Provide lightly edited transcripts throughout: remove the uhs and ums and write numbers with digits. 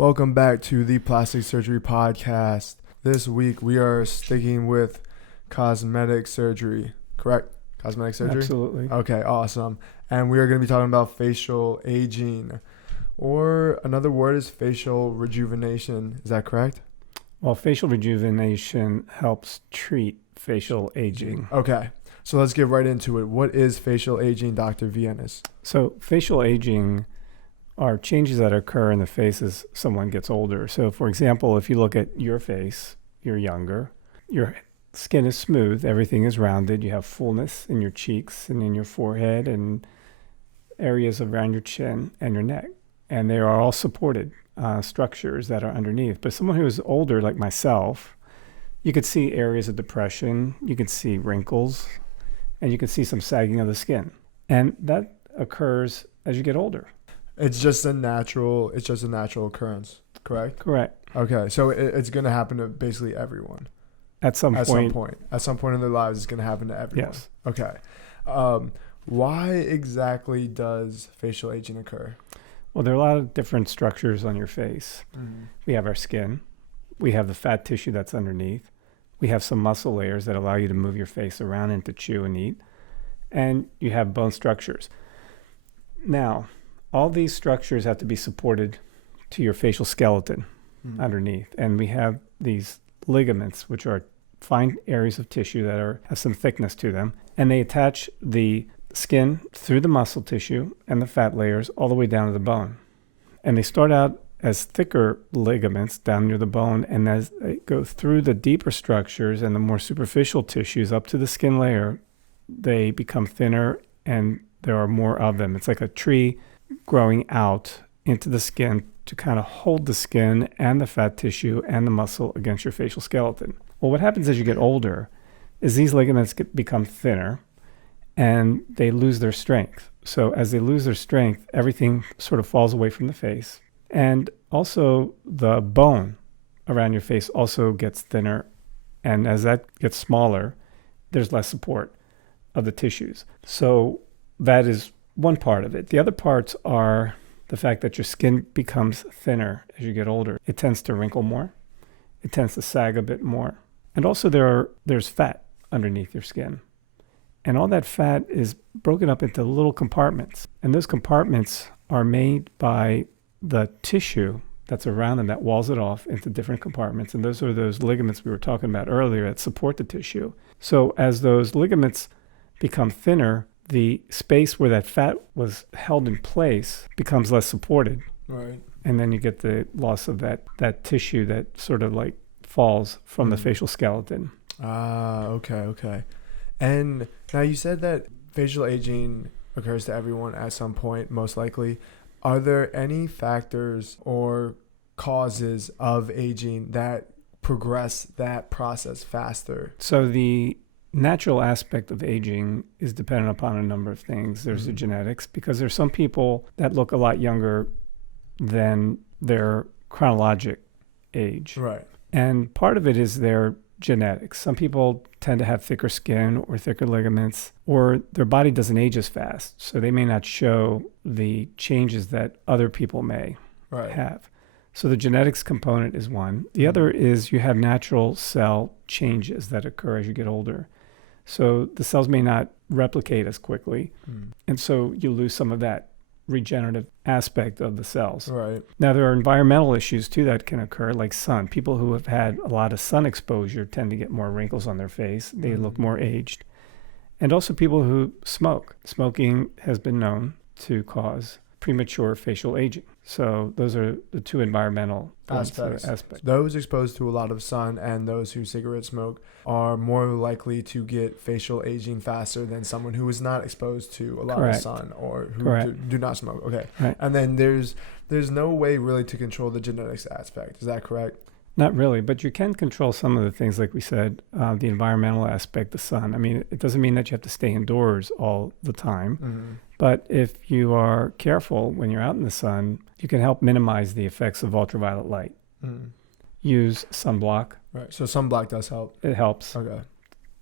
Welcome back to the Plastic Surgery Podcast. This week we are sticking with cosmetic surgery, correct? Cosmetic surgery? Absolutely. Okay, awesome. And we are going to be talking about facial aging, or another word is facial rejuvenation. Is that correct? Well, facial rejuvenation helps treat facial aging. Okay, so let's get right into it. What is facial aging, Dr. Viennes? So facial aging are changes that occur in the face as someone gets older. So for example, if you look at your face, you're younger, your skin is smooth, everything is rounded, you have fullness in your cheeks and in your forehead and areas around your chin and your neck. And they are all supported structures that are underneath. But someone who is older, like myself, you could see areas of depression, you could see wrinkles, and you could see some sagging of the skin. And that occurs as you get older. It's just a natural occurrence, correct? Correct. Okay, so it's going to happen to basically everyone. At some point in their lives, it's going to happen to everyone. Yes. Okay. Why exactly does facial aging occur? Well, there are a lot of different structures on your face. Mm-hmm. We have our skin. We have the fat tissue that's underneath. We have some muscle layers that allow you to move your face around and to chew and eat. And you have bone structures. Now, all these structures have to be supported to your facial skeleton underneath. And we have these ligaments, which are fine areas of tissue that have some thickness to them. And they attach the skin through the muscle tissue and the fat layers all the way down to the bone. And they start out as thicker ligaments down near the bone. And as they go through the deeper structures and the more superficial tissues up to the skin layer, they become thinner and there are more of them. It's like a tree growing out into the skin to kind of hold the skin and the fat tissue and the muscle against your facial skeleton. Well, what happens as you get older is these ligaments become thinner and they lose their strength. So as they lose their strength, everything sort of falls away from the face. And also the bone around your face also gets thinner. And as that gets smaller, there's less support of the tissues. So that is one part of it. The other parts are the fact that your skin becomes thinner as you get older. It tends to wrinkle more. It tends to sag a bit more. And also there's fat underneath your skin. And all that fat is broken up into little compartments. And those compartments are made by the tissue that's around them that walls it off into different compartments. And those are those ligaments we were talking about earlier that support the tissue. So as those ligaments become thinner, the space where that fat was held in place becomes less supported. Right. And then you get the loss of that tissue that sort of like falls from the facial skeleton. Okay. And now you said that facial aging occurs to everyone at some point, most likely. Are there any factors or causes of aging that progress that process faster? So the natural aspect of aging is dependent upon a number of things. There's the genetics, because there's some people that look a lot younger than their chronologic age. Right. And part of it is their genetics. Some people tend to have thicker skin or thicker ligaments, or their body doesn't age as fast, so they may not show the changes that other people may have. So the genetics component is one. The other is you have natural cell changes that occur as you get older. So the cells may not replicate as quickly, and so you lose some of that regenerative aspect of the cells. Right. Now, there are environmental issues too that can occur, like sun. People who have had a lot of sun exposure tend to get more wrinkles on their face. They look more aged. And also people who smoke. Smoking has been known to cause premature facial aging. So those are the two environmental aspects. Those exposed to a lot of sun and those who cigarette smoke are more likely to get facial aging faster than someone who is not exposed to a lot of sun or who do not smoke. Okay. Right. And then there's no way really to control the genetics aspect. Is that correct? Not really, but you can control some of the things, like we said, the environmental aspect, the sun. I mean, it doesn't mean that you have to stay indoors all the time, but if you are careful when you're out in the sun, you can help minimize the effects of ultraviolet light. Use sunblock. Right. So sunblock does help. It helps. Okay.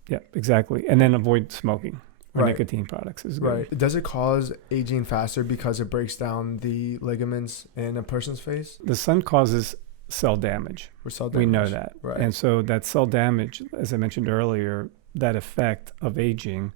Yeah, exactly. And then avoid smoking or Right. nicotine products is good. Right. Does it cause aging faster because it breaks down the ligaments in a person's face? The sun causes cell damage. Or cell We know damage? that. Right. And so that cell damage, as I mentioned earlier, that effect of aging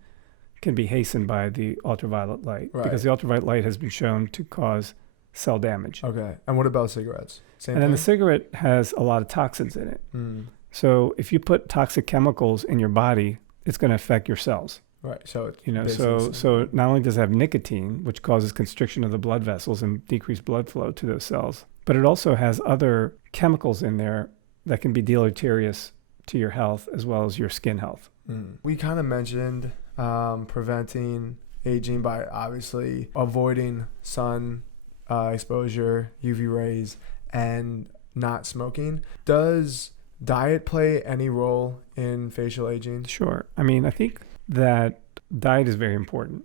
can be hastened by the ultraviolet light, Right. because the ultraviolet light has been shown to cause cell damage. Okay. And what about cigarettes? Same And then the thing? cigarette has a lot of toxins in it. Mm. So if you put toxic chemicals in your body, it's going to affect your cells. Right. So it's You know, basically the so same so thing. not only does it have nicotine, which causes constriction of the blood vessels and decreased blood flow to those cells, but it also has other chemicals in there that can be deleterious to your health as well as your skin health. We kind of mentioned preventing aging by obviously avoiding sun exposure, UV rays, and not smoking. Does diet play any role in facial aging? Sure. I mean, I think that diet is very important.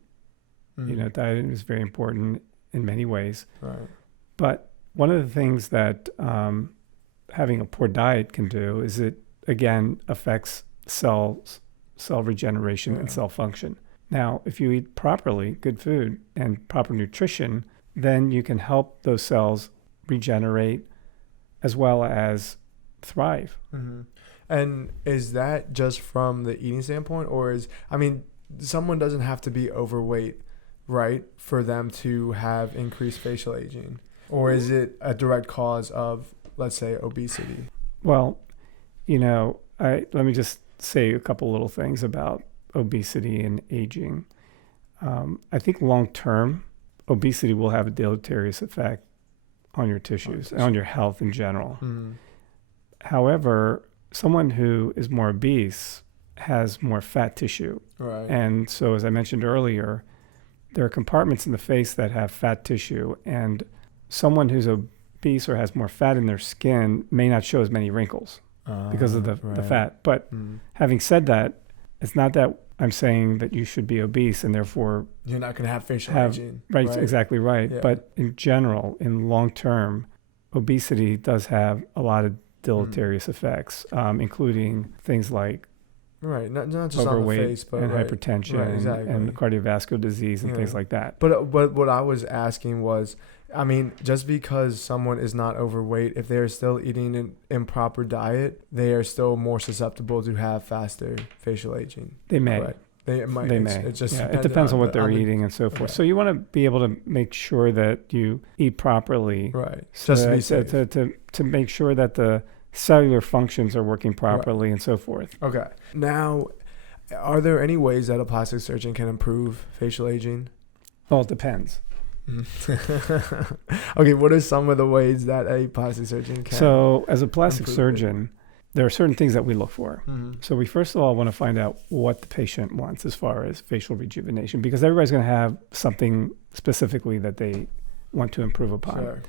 Mhm. You know, diet is very important in many ways. Right. But one of the things that having a poor diet can do is it, again, affects cell regeneration and Yeah. cell function. Now, if you eat properly, good food, and proper nutrition, then you can help those cells regenerate as well as thrive. Mm-hmm. And is that just from the eating standpoint, or someone doesn't have to be overweight, right, for them to have increased facial aging? Or is it a direct cause of, let's say, obesity? Well, you know, let me just say a couple little things about obesity and aging. I think long term, obesity will have a deleterious effect on your tissues and on your health in general. Mm-hmm. However, someone who is more obese has more fat tissue. Right. And so, as I mentioned earlier, there are compartments in the face that have fat tissue, and someone who's obese or has more fat in their skin may not show as many wrinkles because of the fat. But having said that, it's not that I'm saying that you should be obese and therefore you're not going to have facial aging. Right, exactly right. Yeah. But in general, in long term, obesity does have a lot of deleterious effects, including things like right, not just overweight on the face, but and right. hypertension Right, exactly. and cardiovascular disease and things like that. But what I was asking was, I mean, just because someone is not overweight, if they're still eating an improper diet, they are still more susceptible to have faster facial aging. They may. Correct. They might. They It may. just It depends on what they're the- eating and so forth. Okay. So you want to be able to make sure that you eat properly, Right. so Just to be that- safe. to make sure that the cellular functions are working properly and so forth. Okay. Now, are there any ways that a plastic surgeon can improve facial aging? Well, it depends. Okay, what are some of the ways that a plastic surgeon can? So as a plastic improve it? surgeon, there are certain things that we look for. Mhm. So we first of all want to find out what the patient wants as far as facial rejuvenation, because everybody's going to have something specifically that they want to improve upon. Sure.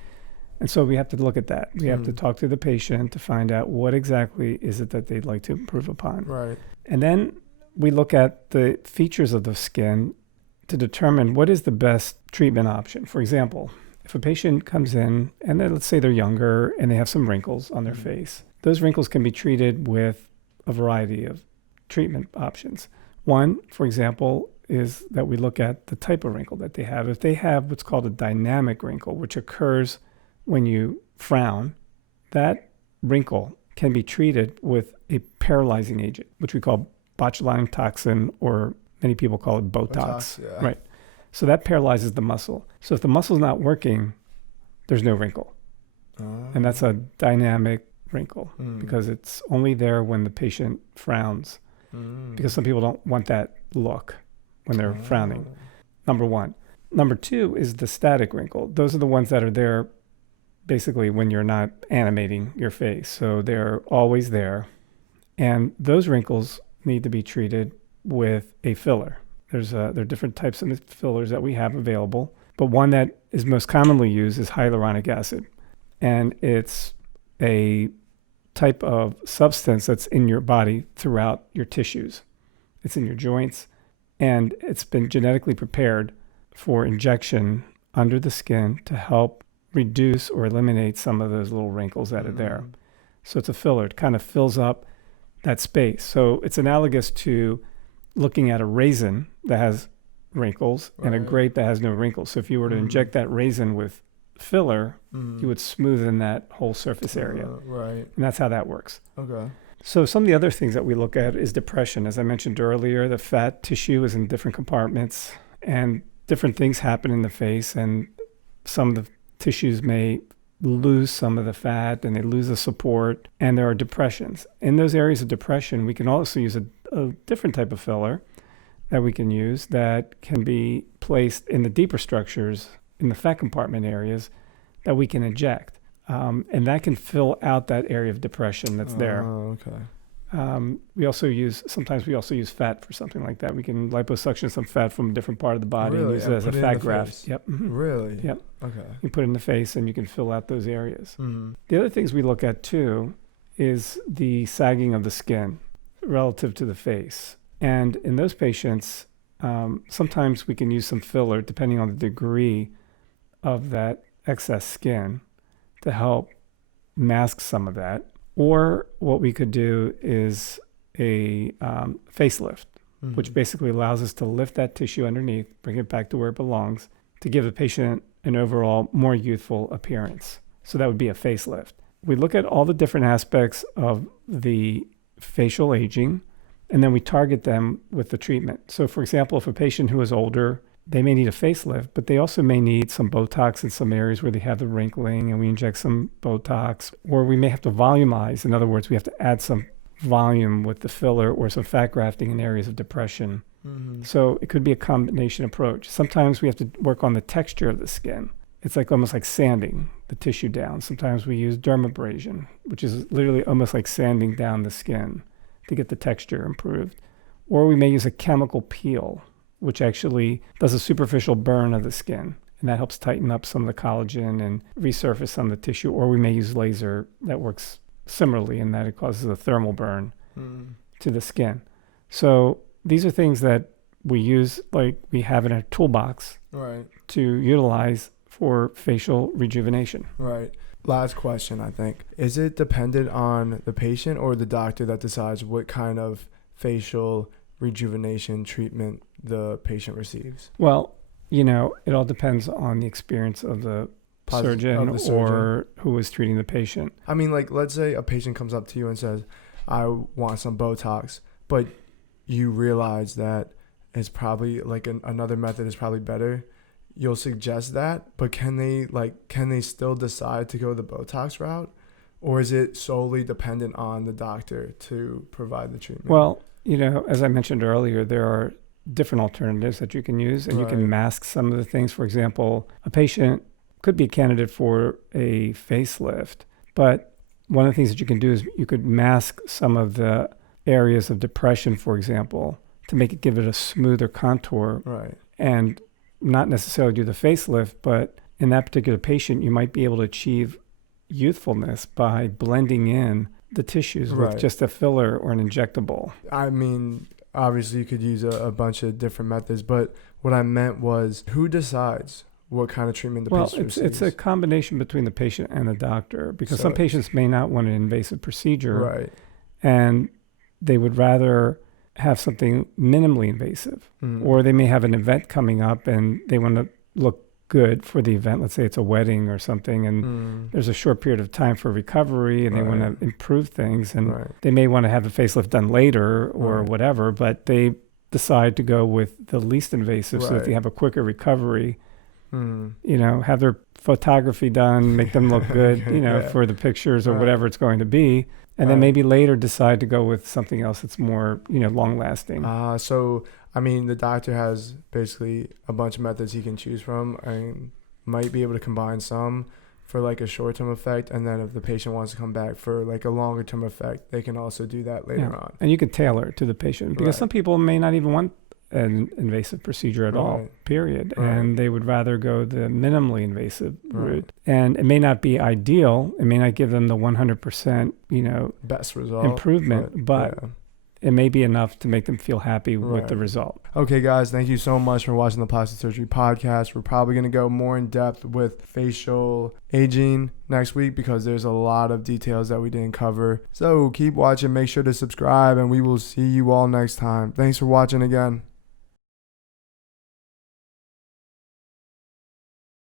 And so we have to look at that. We have to Mhm. talk to the patient to find out what exactly is it that they'd like to improve upon. Right. And then we look at the features of the skin to determine what is the best treatment option. For example, if a patient comes in and let's say they're younger and they have some wrinkles on their Mhm. face, those wrinkles can be treated with a variety of treatment options. One, for example, is that we look at the type of wrinkle that they have. If they have what's called a dynamic wrinkle, which occurs when you frown, that wrinkle can be treated with a paralyzing agent, which we call botulinum toxin, or many people call it Botox. Yeah. Right. So that paralyzes the muscle. So if the muscle's not working, there's no wrinkle. And that's a dynamic wrinkle because it's only there when the patient frowns, because some people don't want that look when they're frowning. Number one. Number two is the static wrinkle. Those are the ones that are there basically when you're not animating your face. So they're always there. And those wrinkles need to be treated with a filler. There are different types of fillers that we have available, but one that is most commonly used is hyaluronic acid. And it's a type of substance that's in your body throughout your tissues. It's in your joints, and it's been genetically prepared for injection under the skin to help reduce or eliminate some of those little wrinkles that are there. So it's a filler. It kind of fills up that space. So it's analogous to, looking at a raisin that has wrinkles and a grape that has no wrinkles. So if you were to inject that raisin with filler, you would smoothen that whole surface area. Right. And that's how that works. Okay. So some of the other things that we look at is depression. As I mentioned earlier, the fat tissue is in different compartments and different things happen in the face, and some of the tissues may lose some of the fat and they lose the support, and there are depressions. In those areas of depression, we can also use a different type of filler that we can use that can be placed in the deeper structures in the fat compartment areas that we can inject. And that can fill out that area of depression that's there. Oh, okay. Sometimes we also use fat for something like that. We can liposuction some fat from a different part of the body and Really? use it as a put it in fat the graft. face? Yep. Really? Yep. Okay. You put it in the face and you can fill out those areas. Mm-hmm. The other things we look at too is the sagging of the skin relative to the face. And in those patients, sometimes we can use some filler depending on the degree of that excess skin to help mask some of that. Or what we could do is a facelift, which basically allows us to lift that tissue underneath, bring it back to where it belongs, to give the patient an overall more youthful appearance. So that would be a facelift. We look at all the different aspects of the facial aging, and then we target them with the treatment. So for example, if a patient who is older, they may need a facelift, but they also may need some Botox in some areas where they have the wrinkling, and we inject some Botox. Or we may have to volumize. In other words, we have to add some volume with the filler or some fat grafting in areas of depression. So it could be a combination approach. Sometimes we have to work on the texture of the skin. It's like almost like sanding the tissue down. Sometimes we use dermabrasion, which is literally almost like sanding down the skin to get the texture improved. Or we may use a chemical peel, which actually does a superficial burn of the skin. And that helps tighten up some of the collagen and resurface some of the tissue. Or we may use laser that works similarly in that it causes a thermal burn to the skin. So these are things that we use, like we have in a toolbox to utilize for facial rejuvenation. Right. Last question, I think. Is it dependent on the patient or the doctor that decides what kind of facial rejuvenation treatment the patient receives? Well, it all depends on the experience of the surgeon or who is treating the patient. I mean, like, let's say a patient comes up to you and says, I want some Botox, but you realize that it's probably like another method is probably better. You'll suggest that, but can they still decide to go the Botox route? Or is it solely dependent on the doctor to provide the treatment? Well, as I mentioned earlier, there are different alternatives that you can use, and you can mask some of the things. For example, a patient could be a candidate for a facelift, but one of the things that you can do is you could mask some of the areas of depression, for example, to give it a smoother contour. Right. And not necessarily do the facelift, but in that particular patient, you might be able to achieve youthfulness by blending in the tissues with just a filler or an injectable. I mean, obviously you could use a bunch of different methods, but what I meant was, who decides what kind of treatment the patient receives? It's a combination between the patient and the doctor, because some patients may not want an invasive procedure, and they would rather have something minimally invasive, or they may have an event coming up and they want to look good for the event. Let's say it's a wedding or something, and there's a short period of time for recovery, and they want to improve things, and they may want to have the facelift done later or whatever, but they decide to go with the least invasive so that they have a quicker recovery. Have their photography done, make them look good, for the pictures or whatever it's going to be. And then maybe later decide to go with something else that's more, long lasting. So, I mean, the doctor has basically a bunch of methods he can choose from and might be able to combine some for like a short-term effect. And then if the patient wants to come back for like a longer-term effect, they can also do that later on. And you could tailor it to the patient, because some people may not even want an invasive procedure at all, period. And they would rather go the minimally invasive route. And it may not be ideal. It may not give them the 100%, best result improvement, but it may be enough to make them feel happy with the Right. result. Okay, guys, thank you so much for watching the Plastic Surgery Podcast. We're probably going to go more in depth with facial aging next week because there's a lot of details that we didn't cover. So keep watching, make sure to subscribe, and we will see you all next time. Thanks for watching again.